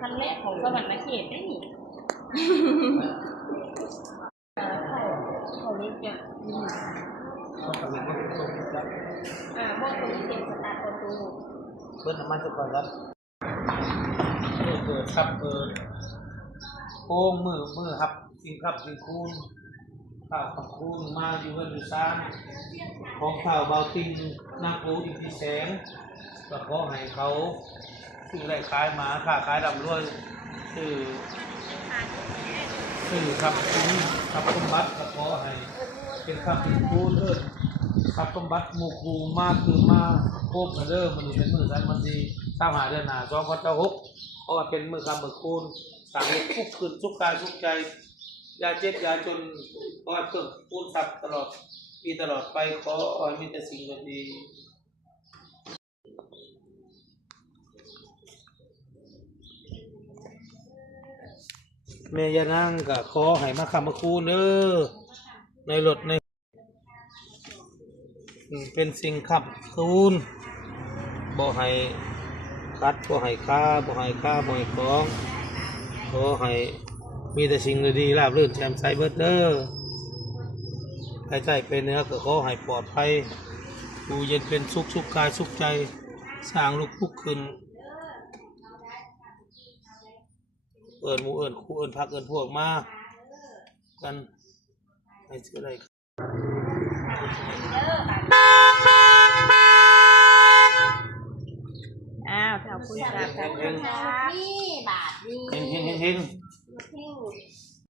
คันแรกของสวรรค์เขตได้หนิเขาเรียกเนี่ยเขาทำเป็นพวกตัวจับพวกตัวเสียงสตาร์ทประตูเปิดน้ำมันจะก่อนครับเปิดครับเปิดโค้งมือครับสิ่งครับสิ่งคูณข้าวขับคูณมาอยู่กันอยู่ซ้ำของข้าวเบาติงน้ำปูอยู่ที่แสงก็ขอให้เขาสิ่งไรขายหมาค้าขายดำรวยคือครับถึงครับสมบัติก็ขอให้เป็นครับเป็นคูณครับสมบัติหมู่คูมากคือมาโคบมาเริ่มมันเป็นมือสันมันดีตามหาเดือนหนาจอมพระเจ้าฮกเพราะว่าเป็นมือคำมือคูณสั่งทุกคืนทุกกายทุกใจยาเจ็บยาจนเพราะว่าเพิ่มคูณสับตลอดมีตลอดไปขอมีแต่สิ่งดีแม่ยานั่งก็ขอให้มาคำมาคูณเด้อในรถในเป็นสิ่งขับคูณบ่ให้คัดบ่ให้ค่าบ่ให้ของขอให้มีแต่สิ่งดีๆราบรื่นแจ่มใสเบิดเด้อหายใจไปเนื้อก็ขอให้ปลอดภัยอยู่เย็นเป็นสุขกายสุขใจสร้างลูกพุกขึ้นเอิญหมู่เอิญคู่เอิญพักเอิญพวกมากันให้เชื่อได้ขอบคุณครับนี่บาทนี่เฮง